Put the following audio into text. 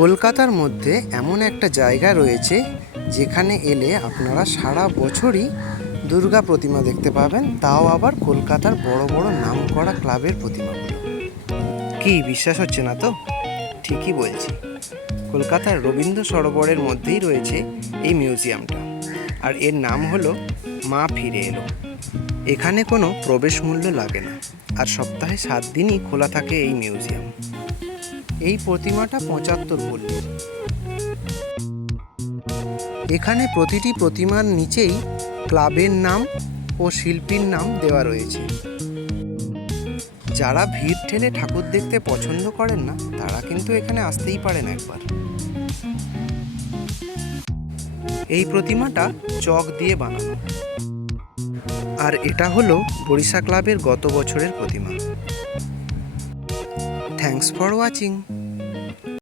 কলকাতার মধ্যে এমন একটা জায়গা রয়েছে যেখানে এলে আপনারা সারা বছরই দুর্গা প্রতিমা দেখতে পাবেন, তাও আবার কলকাতার বড় বড় নামকরা ক্লাবের প্রতিমাগুলো। কি বিশ্বাস হচ্ছে না তো? ঠিকই বলছি, কলকাতার রবীন্দ্র সরোবরের মধ্যেই রয়েছে এই মিউজিয়ামটা, আর এর নাম হলো মা ফিরে এলো। এখানে কোনো প্রবেশ মূল্য লাগে না, আর সপ্তাহে 7 দিনই খোলা থাকে এই মিউজিয়াম। এই প্রতিমাটা 75 পল্লীর। এখানে প্রতিটি প্রতিমার নিচেই ক্লাবের নাম ও শিল্পীর নাম দেওয়া রয়েছে। যারা ভিড় ঠেলে ঠাকুর দেখতে পছন্দ করেন না, তারা কিন্তু এখানে আসতেই পারেন একবার। এই প্রতিমাটা চক দিয়ে বানানো, আর এটা হলো বরিশা ক্লাবের গত বছরের প্রতিমা। Thanks for watching.